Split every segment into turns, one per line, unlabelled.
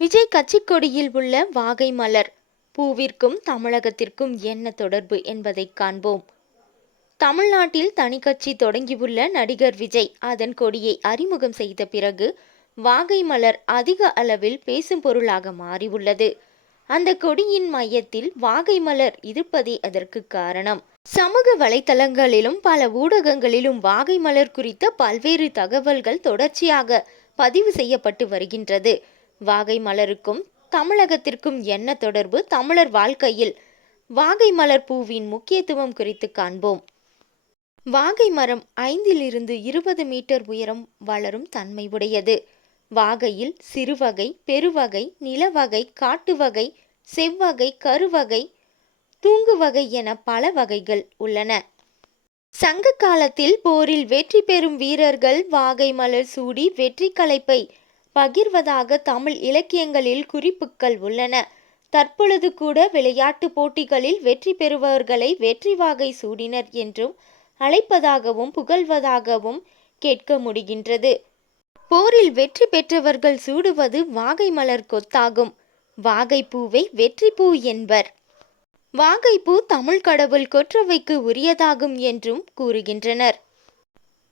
விஜய் கட்சிக்கொடியில் உள்ள வாகை மலர். பூவிற்கும் தமிழகத்திற்கும் என்ன தொடர்பு என்பதை காண்போம். தமிழ்நாட்டில் தனி கட்சி தொடங்கியுள்ள நடிகர் விஜய் அதன் கொடியை அறிமுகம் செய்த பிறகு வாகை மலர் அதிக அளவில் பேசும் பொருளாக மாறியுள்ளது. அந்த கொடியின் மையத்தில் வாகை மலர் இருப்பதே அதற்கு காரணம். சமூக வலைத்தளங்களிலும் பல ஊடகங்களிலும் வாகை மலர் குறித்த பல்வேறு தகவல்கள் தொடர்ச்சியாக பதிவு செய்யப்பட்டு வருகின்றது. வாகை மலருக்கும் தமிழகத்திற்கும் என்ன தொடர்பு? தமிழர் வாழ்க்கையில் வாகை மலர் பூவின் முக்கியத்துவம் குறித்து காண்போம். வாகை மரம் ஐந்திலிருந்து இருபது மீட்டர் உயரம் வளரும் தன்மை உடையது. வாகையில் சிறுவகை பெருவகை நிலவகை காட்டுவகை செவ்வகை கருவகை தூங்குவகை என பல வகைகள் உள்ளன. சங்க காலத்தில் போரில் வெற்றி பெறும் வீரர்கள் வாகை மலர் சூடி வெற்றி கலைப்பை பகிர்வதாக தமிழ் இலக்கியங்களில் குறிப்புகள் உள்ளன. தற்பொழுது கூட விளையாட்டு போட்டிகளில் வெற்றி பெறுபவர்களை வெற்றி வாகை சூடினர் என்றும் அழைப்பதாகவும் புகழ்வதாகவும் கேட்க முடிகின்றது. போரில் வெற்றி பெற்றவர்கள் சூடுவது வாகை மலர் கொத்தாகும். வாகைப்பூவை வெற்றி பூ என்பர். வாகைப்பூ தமிழ் கடவுள் கொற்றவைக்கு உரியதாகும் என்றும் கூறுகின்றனர்.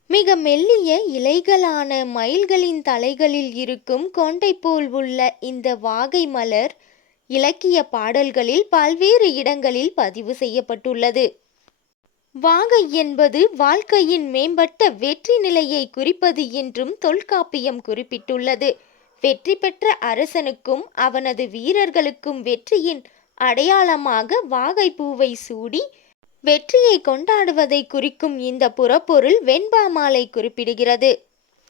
மிக மெல்லிய இலைகளான மயில்களின் தலைகளில் இருக்கும் கொண்டை போல் உள்ள இந்த வாகை மலர் இலக்கிய பாடல்களில் பல்வேறு இடங்களில் பதிவு செய்யப்பட்டுள்ளது. வாகை என்பது வாழ்க்கையின் மேம்பட்ட வெற்றி நிலையை குறிப்பது என்றும் தொல்காப்பியம் குறிப்பிட்டுள்ளது. வெற்றி பெற்ற அரசனுக்கும் அவனது வீரர்களுக்கும் வெற்றியின் அடையாளமாக வாகை பூவை சூடி வெற்றியை கொண்டாடுவதை குறிக்கும் இந்த புறப்பொருள் வெண்பாமாலை குறிப்பிடுகிறது.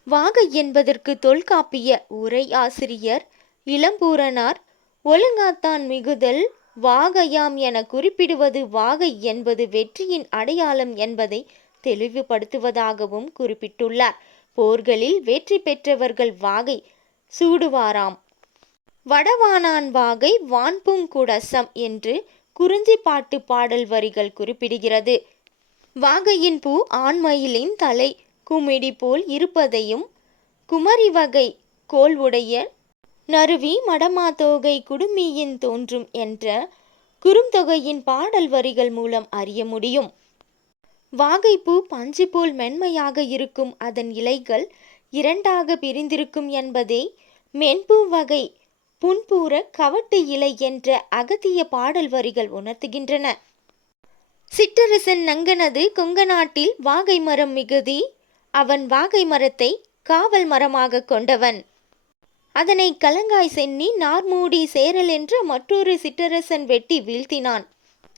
வாகை என்பதற்கு தொல்காப்பிய உரை ஆசிரியர் இளம்பூரனார் ஒழுங்காத்தான் மிகுதல் வாகையாம் என குறிப்பிடுவது வாகை என்பது வெற்றியின் அடையாளம் என்பதை தெளிவுபடுத்துவதாகவும் குறிப்பிட்டுள்ளார். போர்களில் வெற்றி பெற்றவர்கள் வாகை சூடுவாராம். வடவானான் வாகை வான்பூங்குடசம் என்று குறிஞ்சி பாட்டு பாடல் வரிகள் குறிப்பிடுகிறது. வாகையின் பூ ஆண்மயிலின் தலை குமிடி போல் இருப்பதையும் குமரி வகை கோல் உடைய நறுவி மடமாத்தோகை குடுமியின் தோன்றும் என்ற குறுந்தொகையின் பாடல் வரிகள் மூலம் அறிய முடியும். வாகைப்பூ பஞ்சு போல் மென்மையாக இருக்கும் அதன் இலைகள் இரண்டாக பிரிந்திருக்கும் என்பதே மென்பூ வகை புன்பூர கவட்டு இலை என்ற அகத்திய பாடல் வரிகள் உணர்த்துகின்றன. சிற்றரசன் நங்கனது கொங்கநாட்டில் வாகை மரம் மிகுதி அவன் வாகை மரத்தை காவல் மரமாக கொண்டவன். அதனை கலங்காய் சென்னி நார்மூடி சேரல் என்ற மற்றொரு சிற்றரசன் வெட்டி வீழ்த்தினான்.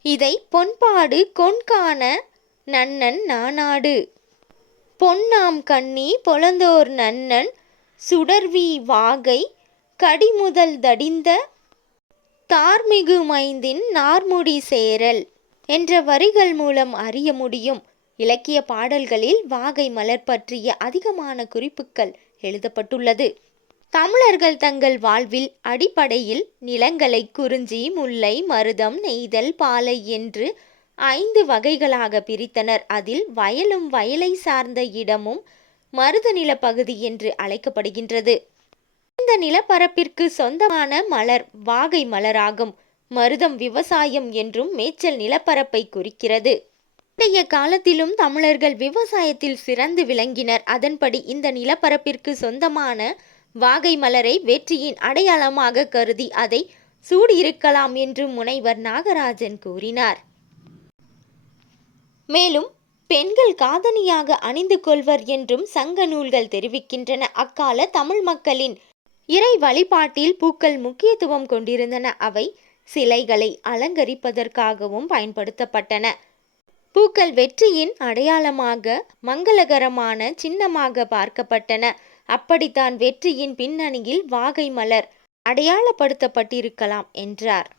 இதை பொன்பாடு கொன்கான நன்னன் நானாடு பொன்னாம் கண்ணி பொலந்தோர் நன்னன் சுடர்வி வாகை கடிமுதல் தடிந்த தார்மிகு மைந்தின் நார்முடி சேரல் என்ற வரிகள் மூலம் அறிய முடியும். இலக்கிய பாடல்களில் வாகை மலர் பற்றிய அதிகமான குறிப்புகள் எழுதப்பட்டுள்ளது. தமிழர்கள் தங்கள் வாழ்வில் அடிப்படையில் நிலங்களை குறிஞ்சி முல்லை மருதம் நெய்தல் பாலை என்று ஐந்து வகைகளாக பிரித்தனர். அதில் வயலும் வயலை சார்ந்த இடமும் மருத நிலப்பகுதி என்று அழைக்கப்படுகின்றது. இந்த நிலப்பரப்பிற்கு சொந்தமான மலர் வாகை மலராகும். மருதம் விவசாயம் என்றும் மேய்ச்சல் நிலப்பரப்பை குறிக்கிறது. இன்றைய காலத்திலும் தமிழர்கள் விவசாயத்தில் சிறந்து விளங்கினர். அதன்படி இந்த நிலப்பரப்பிற்கு சொந்தமான வாகை மலரை வெற்றியின் அடையாளமாக கருதி அதை சூடியிருக்கலாம் என்று முனைவர் நாகராஜன் கூறினார். மேலும் பெண்கள் காதணியாக அணிந்து கொள்வர் என்றும் சங்க நூல்கள் தெரிவிக்கின்றன. அக்கால தமிழ் மக்களின் இறை வழிபாட்டில் பூக்கள் முக்கியத்துவம் கொண்டிருந்தன. அவை சிலைகளை அலங்கரிப்பதற்காகவும் பயன்படுத்தப்பட்டன. பூக்கள் வெற்றியின் அடையாளமாக மங்களகரமான சின்னமாக பார்க்கப்பட்டன. அப்படித்தான் வெற்றியின் பின்னணியில் வாகை மலர் அடையாளப்படுத்தப்பட்டிருக்கலாம் என்றார்.